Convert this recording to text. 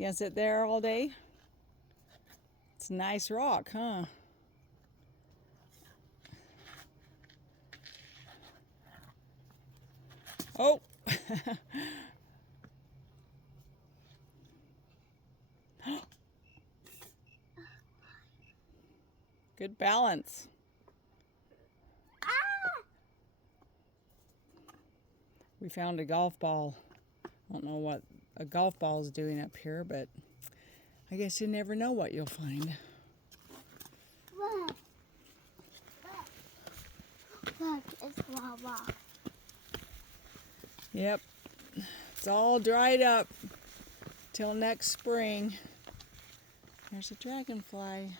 You gonna sit there all day? It's a nice rock, huh? Oh! Good balance. We found a golf ball. I don't know what a golf ball is doing up here, but I guess you never know what you'll find. Look. Look, it's lava. Yep. It's all dried up till next spring. There's a dragonfly.